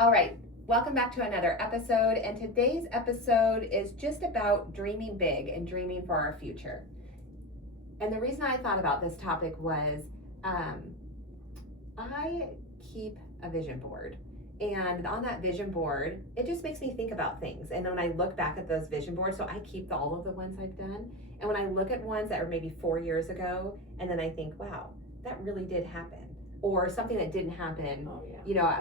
All right, welcome back to another episode. And today's episode is just about dreaming big and dreaming for our future. And the reason I thought about this topic was I keep a vision board. And on that vision board, it just makes me think about things. And when I look back at those vision boards, so I keep all of the ones I've done. And when I look at ones that were maybe 4 years ago, and then I think, wow, that really did happen. Or something that didn't happen,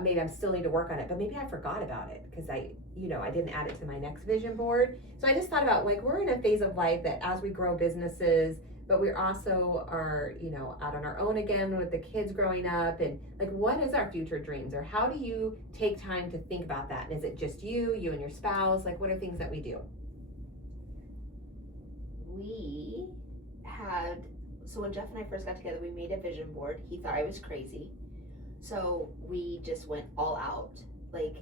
maybe I still need to work on it, but maybe I forgot about it because I didn't add it to my next vision board. So I just thought about, like, we're in a phase of life that as we grow businesses, but we also are, out on our own again with the kids growing up, and like, what is our future dreams, or how do you take time to think about that? And is it just you and your spouse? Like, what are things that we do? So when Jeff and I first got together, we made a vision board. He thought I was crazy. So we just went all out. Like,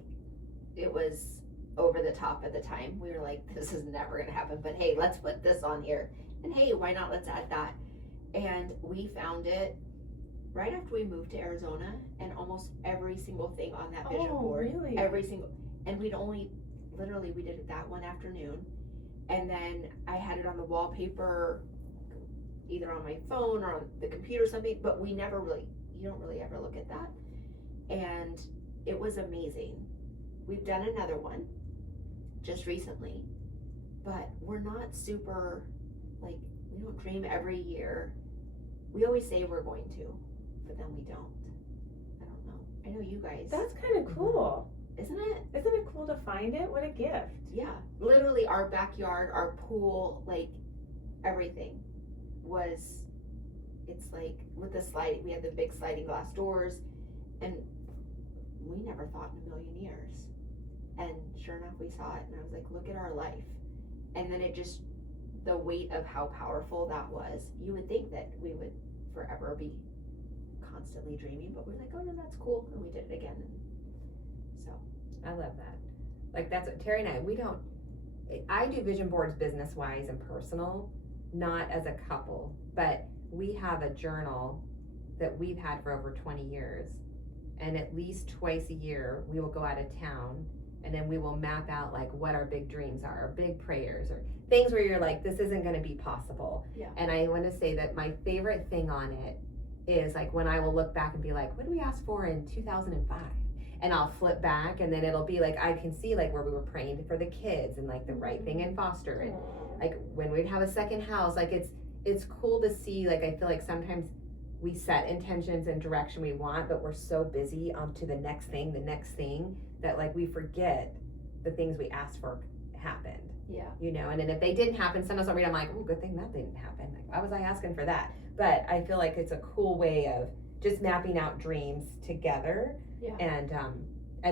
it was over the top at the time. We were like, this is never going to happen. But hey, let's put this on here. And hey, why not? Let's add that. And we found it right after we moved to Arizona. And almost every single thing on that vision board. Really? And we did it that one afternoon. And then I had it on the wallpaper, either on my phone or on the computer or something, but you don't really ever look at that. And it was amazing. We've done another one just recently, but we're not super, we don't dream every year. We always say we're going to, but then we don't. I don't know. I know you guys. That's kind of cool. Isn't it? Isn't it cool to find it? What a gift. Yeah. Literally our backyard, our pool, everything. It's like with the sliding, we had the big sliding glass doors, and we never thought in a million years. And sure enough, we saw it, and I was like, look at our life. And then the weight of how powerful that was, you would think that we would forever be constantly dreaming, but we're like, oh no, that's cool. And we did it again. And so I love that. Like, that's what Terry and I do vision boards business-wise and personal, not as a couple, but we have a journal that we've had for over 20 years, and at least twice a year we will go out of town, and then we will map out like what our big dreams are, our big prayers, or things where you're like, this isn't going to be possible. Yeah. And I want to say that my favorite thing on it is like when I will look back and be like, what did we ask for in 2005? And I'll flip back, and then it'll be like, I can see like where we were praying for the kids and like the right thing in foster, and like when we'd have a second house. Like, it's cool to see. Like, I feel like sometimes we set intentions and direction we want, but we're so busy to the next thing that like we forget the things we asked for happened. yeah. And then if they didn't happen, sometimes I'll read, I'm like, oh, good thing that didn't happen. Like, why was I asking for that? But I feel like it's a cool way of just mapping out dreams together. Yeah. And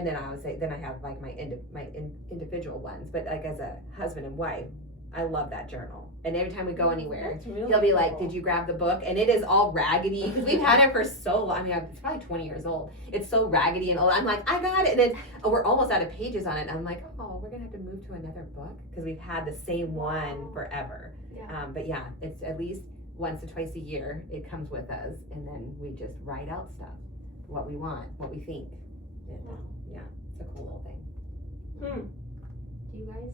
then I would say, then I have like my individual ones, but like as a husband and wife, I love that journal. And every time we go anywhere, really he'll be cool. like, did you grab the book? And it is all raggedy, because we've had it for so long. I mean, it's probably 20 years old. It's so raggedy and old. I'm like, I got it. And then we're almost out of pages on it. And I'm like, oh, we're going to have to move to another book, because we've had the same one forever. Yeah. But yeah, it's at least once or twice a year, it comes with us. And then we just write out stuff, what we want, what we think. And, yeah, it's a cool little thing. Do you guys?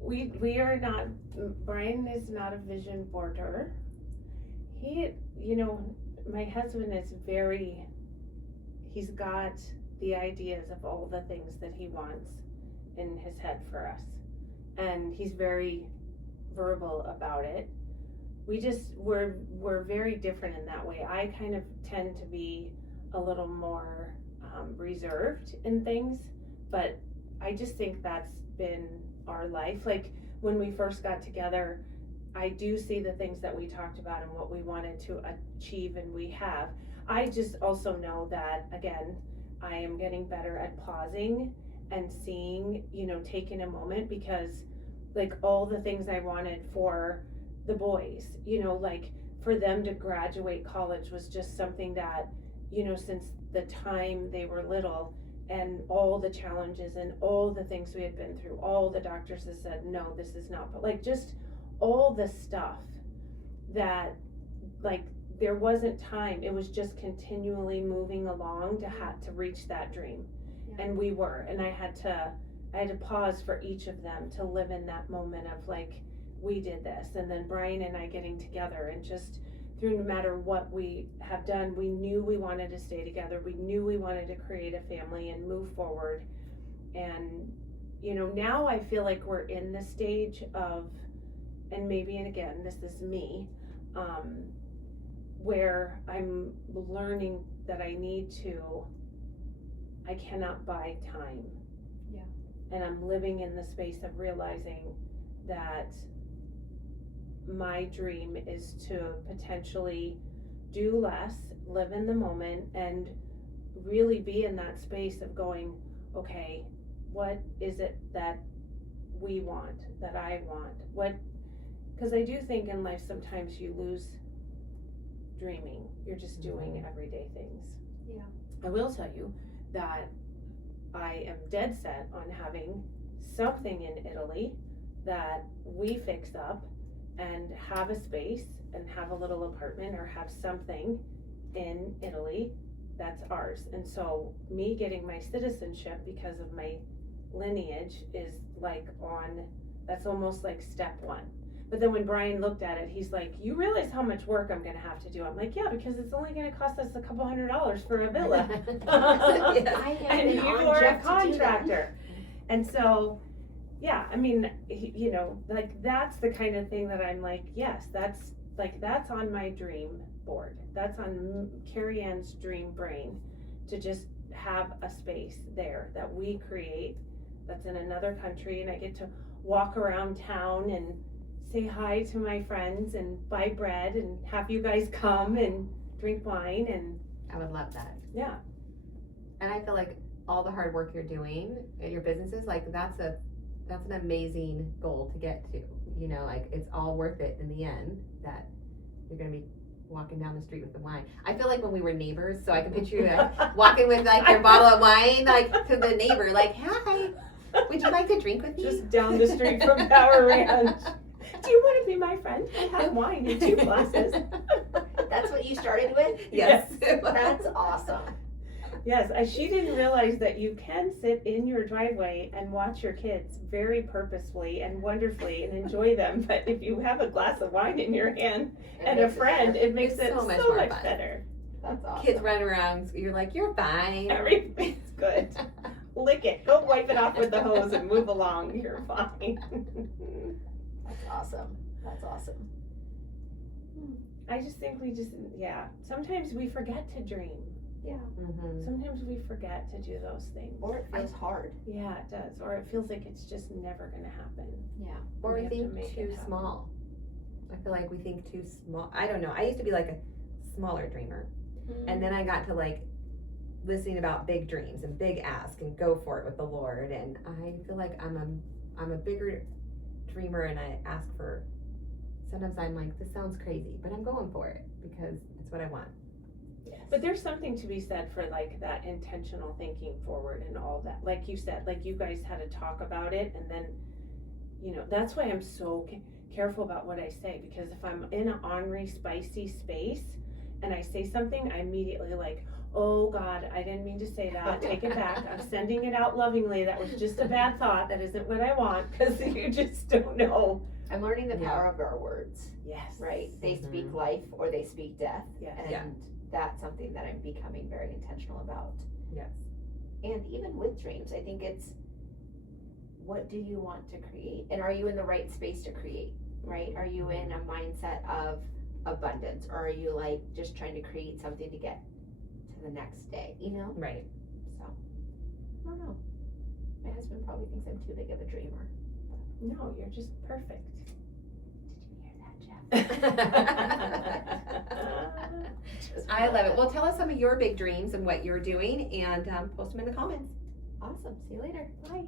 We are not, Brian is not a vision boarder. He, my husband is he's got the ideas of all the things that he wants in his head for us. And he's very verbal about it. We're very different in that way. I kind of tend to be a little more reserved in things, but I just think that's been our life. Like, when we first got together, I do see the things that we talked about and what we wanted to achieve, and we have. I just also know that, again, I am getting better at pausing and seeing, taking a moment, because like all the things I wanted for the boys, like for them to graduate college was just something that, since the time they were little, and all the challenges and all the things we had been through, all the doctors that said, no, this is not, but like just all the stuff that, like, there wasn't time. It was just continually moving along to reach that dream. and we were, and I had to pause for each of them to live in that moment of like, we did this, and then Brian and I getting together, and just through no matter what we have done, we knew we wanted to stay together, we knew we wanted to create a family and move forward. And you know, now I feel like we're in the stage of, and maybe, and again, this is me, where I'm learning that I cannot buy time. Yeah. And I'm living in the space of realizing that my dream is to potentially do less, live in the moment, and really be in that space of going, okay, what is it that we want, that I want? Because I do think in life sometimes you lose dreaming. You're just doing everyday things. Yeah. I will tell you that I am dead set on having something in Italy that we fix up and have a space and have a little apartment or have something in Italy that's ours. And so me getting my citizenship because of my lineage is like that's almost like step one. But then when Brian looked at it, he's like, you realize how much work I'm gonna have to do? I'm like, yeah, because it's only gonna cost us a couple $100 for a villa. And you are a contractor. And so, yeah, I mean, you know, like that's the kind of thing that I'm like, yes, that's on my dream board. That's on Kerri Ann's dream brain, to just have a space there that we create that's in another country, and I get to walk around town and say hi to my friends and buy bread and have you guys come and drink wine. And I would love that. yeah. And I feel like all the hard work you're doing in your businesses, like that's an amazing goal to get to. You know, like it's all worth it in the end, that you're gonna be walking down the street with the wine. I feel like when we were neighbors, so I can picture you like walking with like your bottle of wine, like to the neighbor, like, hi, would you like to drink with me? Just down the street from Power Ranch. Do you want to be my friend? I have wine in 2 glasses. That's what you started with? Yes. That's awesome. Yes, she didn't realize that you can sit in your driveway and watch your kids very purposefully and wonderfully and enjoy them. But if you have a glass of wine in your hand and a friend, it makes it so much fun. better. That's awesome. Kids run around, you're like, you're fine. Everything's good. Lick it. Go wipe it off with the hose and move along. You're fine. That's awesome. That's awesome. I just think sometimes we forget to dream. Yeah. Mm-hmm. Sometimes we forget to do those things. Or it feels hard. Yeah, it does. Or it feels like it's just never going to happen. Yeah. Or We we have to think make too it happen. small. I feel like we think too small. I don't know. I used to be like a smaller dreamer. And then I got to like listening about big dreams and big ask and go for it with the Lord. And I feel like I'm a bigger dreamer, and I ask for, sometimes I'm like, this sounds crazy, but I'm going for it because it's what I want. Yes. But there's something to be said for like that intentional thinking forward and all that. Like you said, like you guys had to talk about it, and then, you know, that's why I'm so careful about what I say, because if I'm in an ornery, spicy space and I say something, I immediately like, oh God, I didn't mean to say that. Take it back. I'm sending it out lovingly. That was just a bad thought. That isn't what I want, because you just don't know. I'm learning the power of our words, Yes. right? They speak life or they speak death. Yes. And that's something that I'm becoming very intentional about. Yes. And even with dreams, I think it's, what do you want to create? And are you in the right space to create, right? Are you in a mindset of abundance, or are you like just trying to create something to get to the next day, you know? Right. So, I don't know. My husband probably thinks I'm too big of a dreamer. No, you're just perfect. Did you hear that, Jeff? I love it. Well, tell us some of your big dreams and what you're doing, and post them in the comments. Awesome. See you later. Bye.